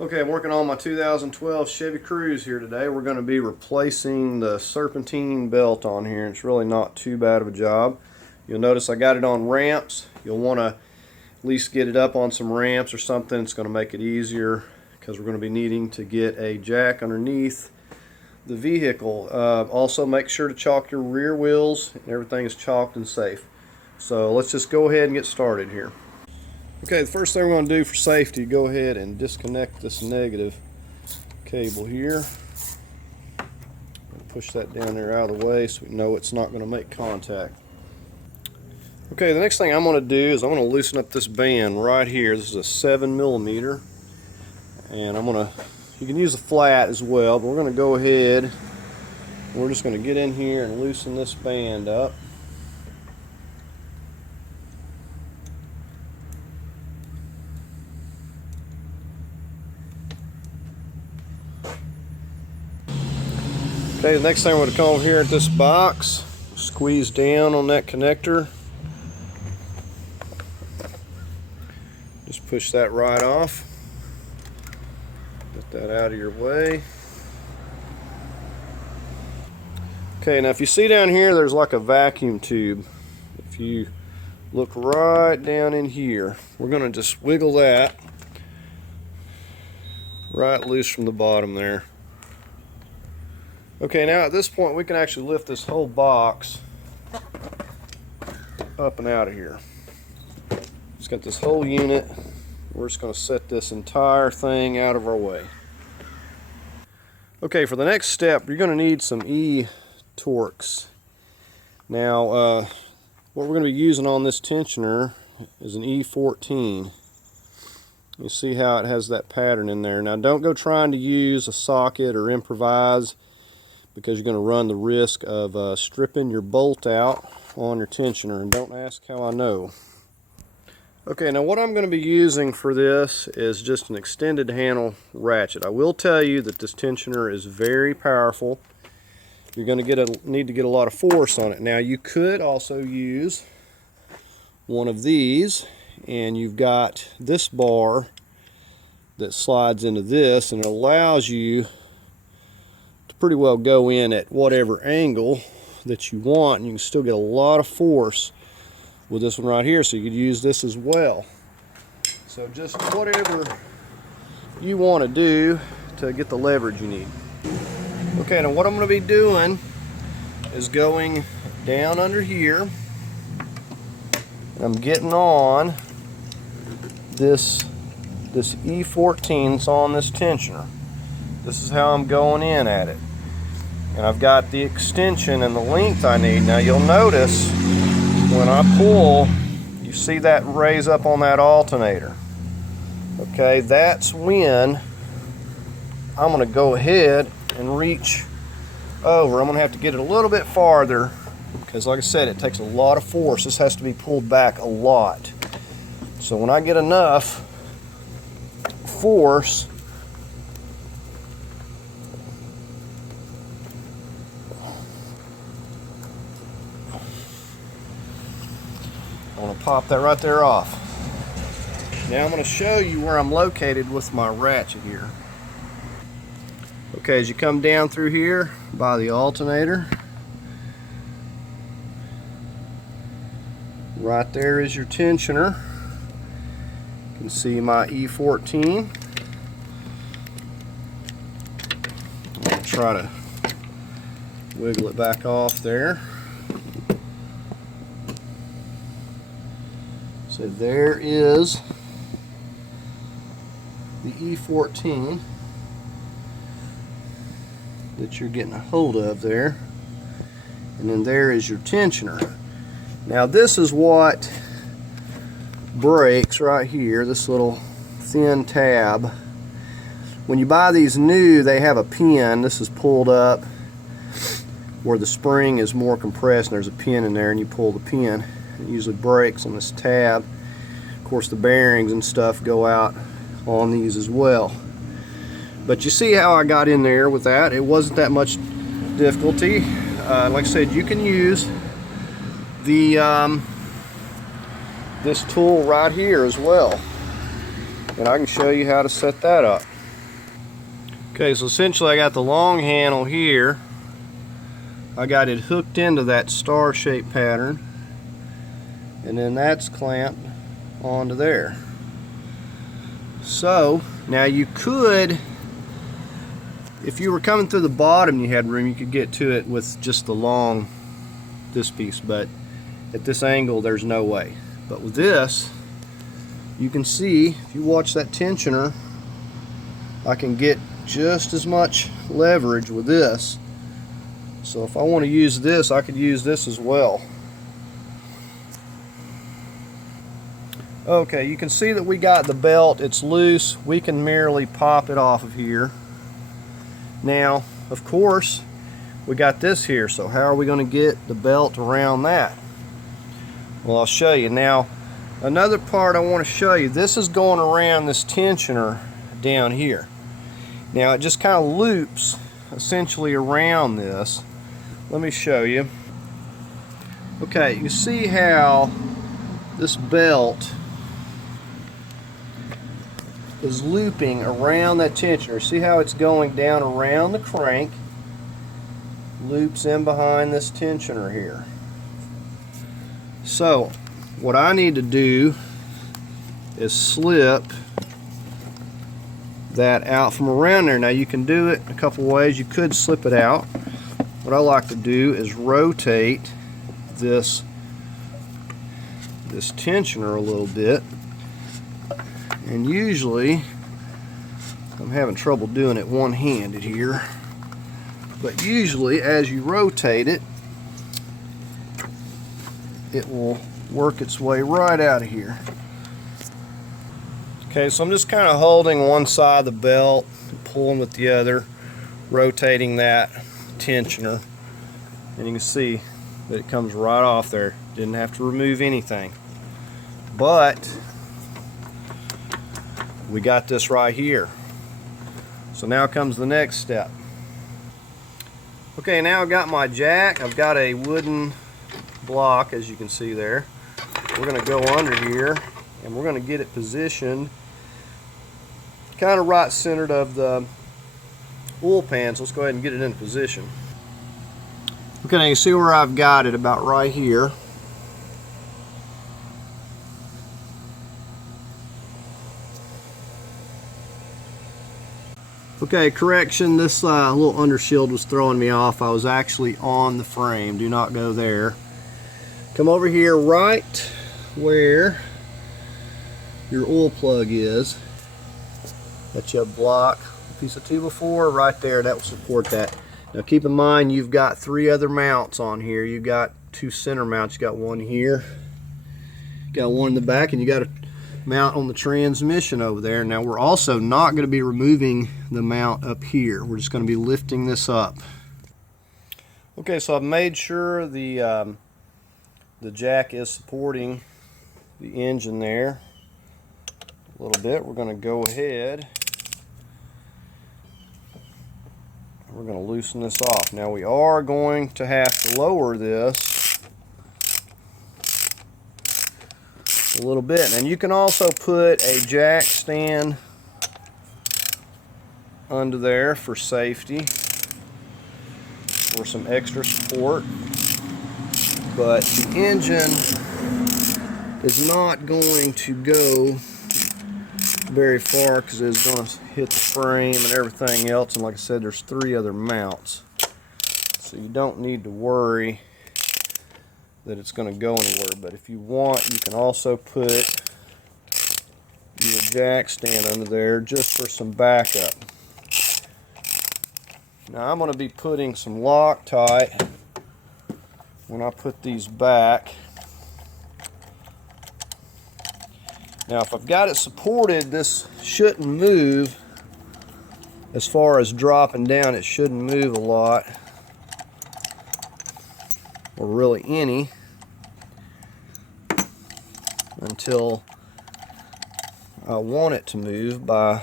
Okay, I'm working on my 2012 Chevy Cruze here today. We're going to be replacing the serpentine belt on here. It's really not too bad of a job. You'll notice I got it on ramps. You'll want to at least get it up on some ramps or something. It's going to make it easier because we're going to be needing to get a jack underneath the vehicle. Also make sure to chalk your rear wheels and everything is chalked and safe. So let's just go ahead and get started here. Okay, the first thing we're going to do for safety, go ahead and disconnect this negative cable here. Push that down there out of the way so we know it's not going to make contact. Okay, the next thing I'm going to do is I'm going to loosen up this band right here. This is a 7mm, and you can use a flat as well, but we're going to go ahead, we're just going to get in here and loosen this band up. Okay, the next thing we're going to come over here at this box, squeeze down on that connector. Just push that right off. Get that out of your way. Okay, now if you see down here, there's like a vacuum tube. If you look right down in here, we're going to just wiggle that right loose from the bottom there. Okay, now at this point we can actually lift this whole box up and out of here. It's got this whole unit. We're just going to set this entire thing out of our way. Okay, for the next step, you're going to need some E-Torx. Now, what we're going to be using on this tensioner is an E14. You see how it has that pattern in there. Now, don't go trying to use a socket or improvise, because you're going to run the risk of stripping your bolt out on your tensioner, and don't ask how I know. Okay, now what I'm going to be using for this is just an extended handle ratchet. I will tell you that this tensioner is very powerful. You're going to need to get a lot of force on it. Now you could also use one of these, and you've got this bar that slides into this, and it allows you pretty well go in at whatever angle that you want, and you can still get a lot of force with this one right here, so you could use this as well. So just whatever you want to do to get the leverage you need. Okay, now what I'm going to be doing is going down under here, and I'm getting on this E14 that's on this tensioner. This is how I'm going in at it. And I've got the extension and the length I need. Now you'll notice when I pull, you see that raise up on that alternator. Okay, that's when I'm going to go ahead and reach over. I'm going to have to get it a little bit farther because, like I said, it takes a lot of force. This has to be pulled back a lot. So when I get enough force, I'm going to pop that right there off. Now I'm going to show you where I'm located with my ratchet here. Okay, as you come down through here by the alternator, right there is your tensioner. You can see my E14. I'm going to try to wiggle it back off there. So there is the E14 that you're getting a hold of there, and then there is your tensioner. Now this is what breaks right here, this little thin tab. When you buy these new, they have a pin. This is pulled up where the spring is more compressed, and there's a pin in there, and you pull the pin. It usually breaks on this tab. Of course, the bearings and stuff go out on these as well. But you see how I got in there with that. It wasn't that much difficulty. Like I said, you can use the this tool right here as well, and I can show you how to set that up. Okay, so essentially I got the long handle here. I got it hooked into that star-shaped pattern, and then that's clamped onto there. So now you could, if you were coming through the bottom, you had room, you could get to it with just the long, this piece, but at this angle there's no way. But with this, you can see, if you watch that tensioner, I can get just as much leverage with this. So if I want to use this, I could use this as well. Okay, you can see that we got the belt, it's loose. We can merely pop it off of here. Now, of course, we got this here, so how are we going to get the belt around that? Well, I'll show you. Now, another part I want to show you, this is going around this tensioner down here. Now, it just kind of loops essentially around this. Let me show you. Okay, you see how this belt is looping around that tensioner. See how it's going down around the crank, loops in behind this tensioner here. So what I need to do is slip that out from around there. Now you can do it a couple ways. You could slip it out. What I like to do is rotate this tensioner a little bit, and usually I'm having trouble doing it one-handed here, but usually as you rotate it, it will work its way right out of here. Okay, so I'm just kind of holding one side of the belt, pulling with the other, rotating that tensioner, and you can see that it comes right off there. Didn't have to remove anything. But we got this right here. So now comes the next step. Okay, now I've got my jack. I've got a wooden block, as you can see there. We're going to go under here and we're going to get it positioned kind of right centered of the oil pan. So let's go ahead and get it in position. Okay, now you see where I've got it, about right here. Okay, correction, this little undershield was throwing me off. I was actually on the frame. Do not go there. Come over here right where your oil plug is. That you block a piece of 2x4 right there, that will support that. Now keep in mind, you've got 3 other mounts on here. You've got 2 center mounts. You got one here, got one in the back, and you got a mount on the transmission over there. Now we're also not going to be removing the mount up here. We're just going to be lifting this up. Okay, so I've made sure the jack is supporting the engine there a little bit. We're going to go ahead. We're going to loosen this off. Now we are going to have to lower this a little bit. And you can also put a jack stand under there for safety, for some extra support. But the engine is not going to go very far because it's going to hit the frame and everything else. And like I said, there's 3 other mounts, so you don't need to worry that it's going to go anywhere. But if you want, you can also put your jack stand under there just for some backup. Now I'm going to be putting some Loctite when I put these back. Now if I've got it supported, this shouldn't move. As far as dropping down, it shouldn't move a lot, or really any, until I want it to move by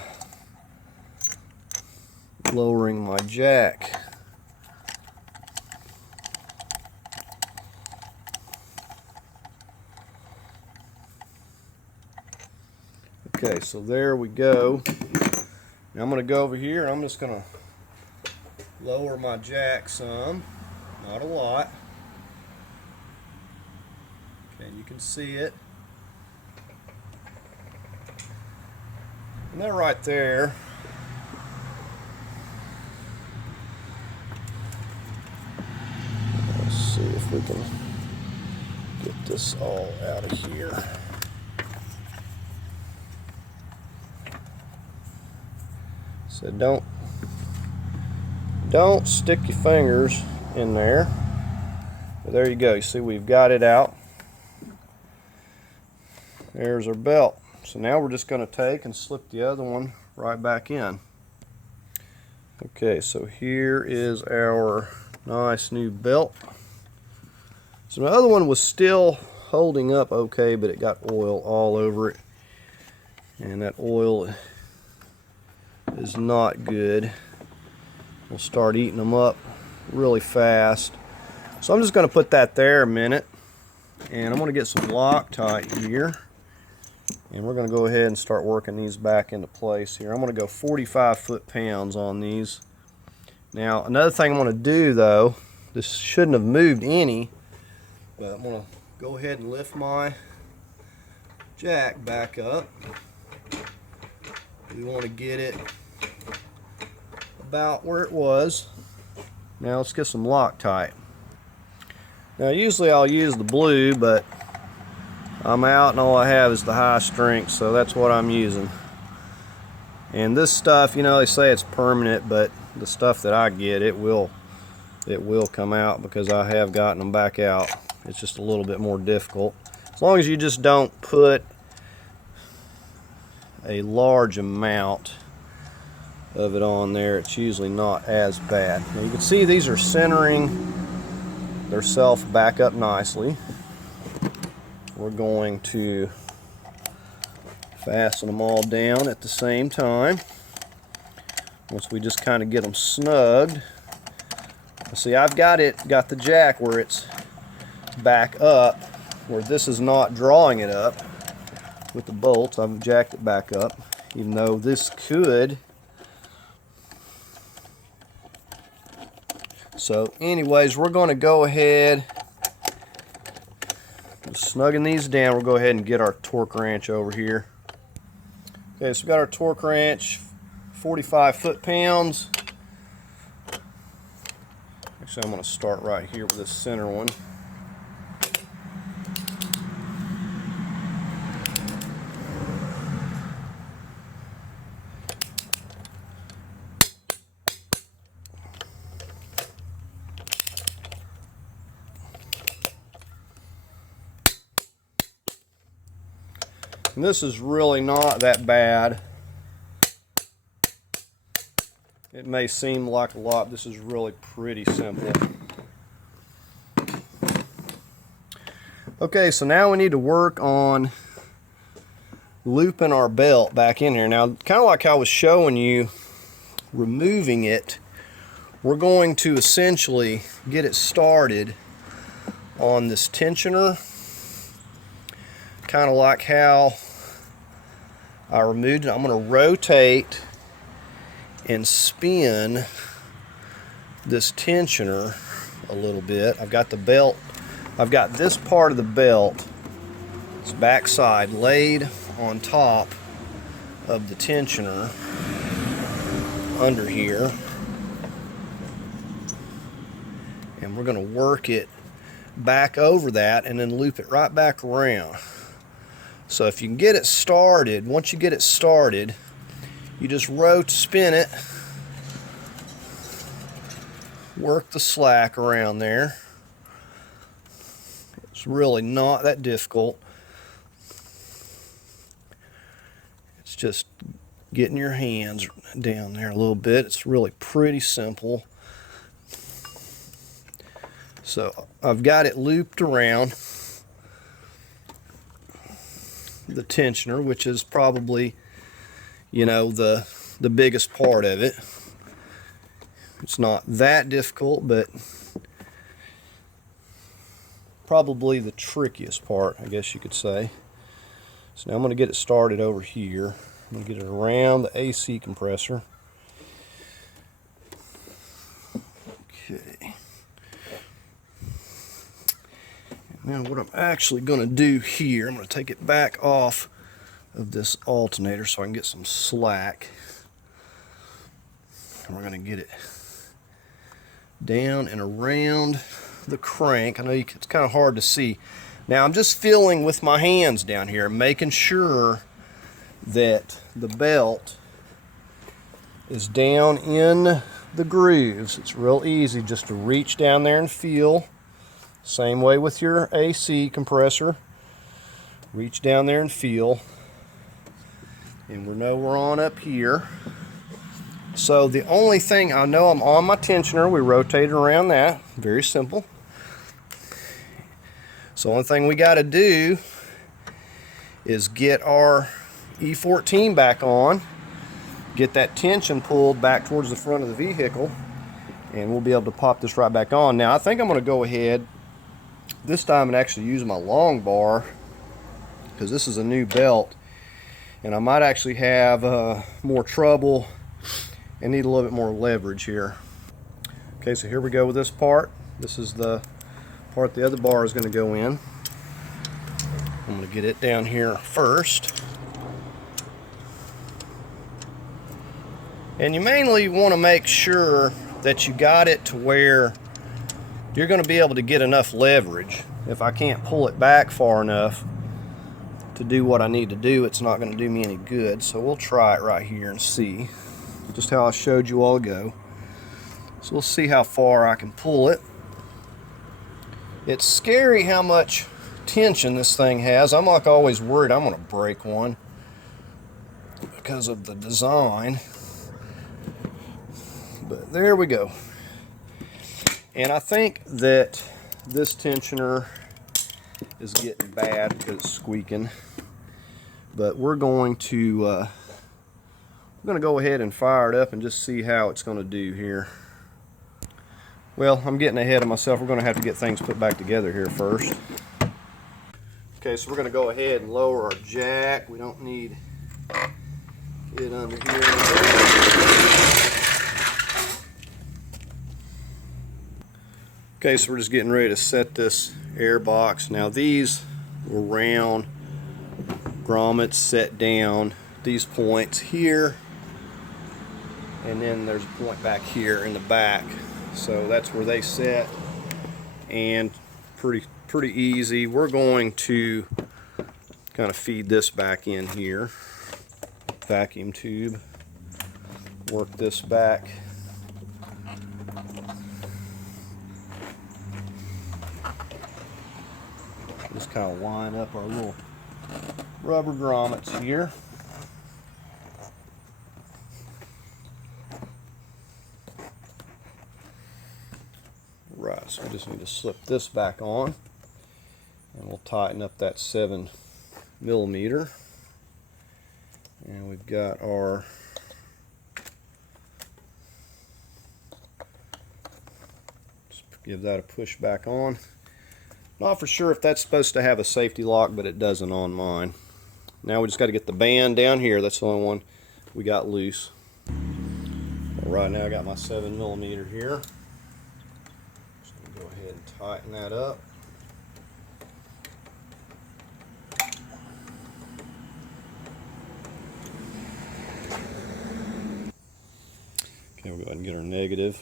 lowering my jack. Okay, so there we go. Now I'm going to go over here and I'm just going to lower my jack some, not a lot. Okay, you can see it. And that right there, let's see if we can get this all out of here. So don't stick your fingers in there. But there you go. You see we've got it out. There's our belt. So now we're just going to take and slip the other one right back in. Okay, so here is our nice new belt. So the other one was still holding up okay, but it got oil all over it. And that oil is not good. We'll start eating them up really fast. So I'm just going to put that there a minute, and I'm going to get some Loctite here, and we're going to go ahead and start working these back into place here. I'm going to go 45 foot-pounds on these. Now another thing I'm going to do though, this shouldn't have moved any, but I'm going to go ahead and lift my jack back up. We want to get it about where it was. Now let's get some Loctite. Now usually I'll use the blue, but I'm out and all I have is the high strength, so that's what I'm using. And this stuff, you know, they say it's permanent, but the stuff that I get, it will come out because I have gotten them back out. It's just a little bit more difficult. As long as you just don't put a large amount of it on there, it's usually not as bad. Now you can see these are centering themselves back up nicely. We're going to fasten them all down at the same time. Once we just kind of get them snugged. See, I've got the jack where it's back up, where this is not drawing it up with the bolts. I've jacked it back up, even though this could. So anyways, we're going to go ahead, snugging these down, we'll go ahead and get our torque wrench over here. Okay, so we've got our torque wrench, 45 foot-pounds. Actually, I'm going to start right here with this center one. And this is really not that bad. It may seem like a lot, this is really pretty simple. Okay, so now we need to work on looping our belt back in here. Now, kind of like I was showing you, removing it, we're going to essentially get it started on this tensioner, kind of like how I removed it. I'm going to rotate and spin this tensioner a little bit. I've got the belt, I've got this part of the belt, its backside, laid on top of the tensioner under here, and we're going to work it back over that and then loop it right back around. So if you can get it started, once you get it started, you just spin it, work the slack around there. It's really not that difficult. It's just getting your hands down there a little bit. It's really pretty simple. So I've got it looped around the tensioner, which is probably, you know, the biggest part of it. It's not that difficult, but probably the trickiest part, I guess you could say. So now I'm going to get it started over here. I'm going to get it around the AC compressor. Okay. Now what I'm actually going to do here, I'm going to take it back off of this alternator so I can get some slack. And we're going to get it down and around the crank. I know it's kind of hard to see. Now I'm just feeling with my hands down here, making sure that the belt is down in the grooves. It's real easy just to reach down there and feel. Same way with your AC compressor. Reach down there and feel. And we know we're on up here. So the only thing, I know I'm on my tensioner. We rotate around that. Very simple. So the only thing we got to do is get our E14 back on, get that tension pulled back towards the front of the vehicle, and we'll be able to pop this right back on. Now I think I'm going to go ahead this time and actually use my long bar, because this is a new belt and I might actually have more trouble and need a little bit more leverage here. Okay, so here we go with this part. This is the part the other bar is going to go in. I'm going to get it down here first. And you mainly want to make sure that you got it to where you're going to be able to get enough leverage. If I can't pull it back far enough to do what I need to do, it's not going to do me any good. So we'll try it right here and see, just how I showed you all ago. So we'll see how far I can pull it. It's scary how much tension this thing has. I'm like always worried I'm going to break one because of the design. But there we go. And I think that this tensioner is getting bad because it's squeaking. But we're going to go ahead and fire it up and just see how it's going to do here. Well, I'm getting ahead of myself. We're going to have to get things put back together here first. Okay, so we're going to go ahead and lower our jack. We don't need it under here. Okay, so we're just getting ready to set this air box. Now these were round grommets set down these points here, and then there's a point back here in the back. So that's where they set, and pretty easy. We're going to kind of feed this back in here. Vacuum tube. Work this back. Just kind of line up our little rubber grommets here. Right, so we just need to slip this back on, and we'll tighten up that 7 millimeter. And we've got our just give that a push back on. Not for sure if that's supposed to have a safety lock, but it doesn't on mine. Now we just got to get the band down here. That's the only one we got loose. Right now I got my 7 millimeter here. Just gonna go ahead and tighten that up. Okay, we'll go ahead and get our negative.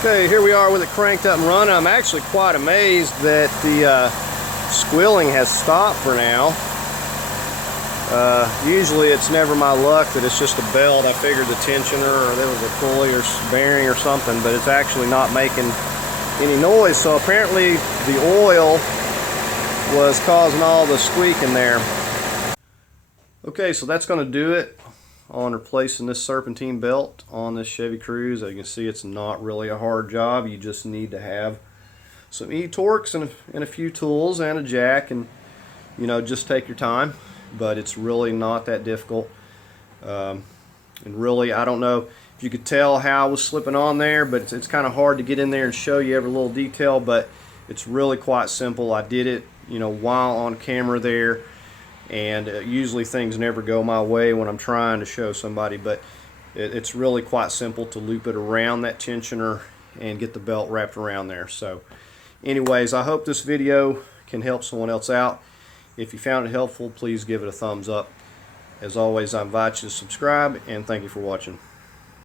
Okay, here we are with it cranked up and running. I'm actually quite amazed that the squealing has stopped for now. Usually it's never my luck that it's just a belt. I figured the tensioner or there was a pulley or bearing or something, but it's actually not making any noise. So apparently the oil was causing all the squeaking there. Okay, so that's going to do it on replacing this serpentine belt on this Chevy Cruze. As you can see, it's not really a hard job. You just need to have some e-torques and a few tools and a jack, and you know, just take your time. But it's really not that difficult. And really, I don't know if you could tell how I was slipping on there, but it's kind of hard to get in there and show you every little detail, but it's really quite simple. I did it, you know, while on camera there, and usually things never go my way when I'm trying to show somebody, but it's really quite simple to loop it around that tensioner and get the belt wrapped around there. So anyways, I hope this video can help someone else out. If you found it helpful, please give it a thumbs up. As always, I invite you to subscribe, and thank you for watching.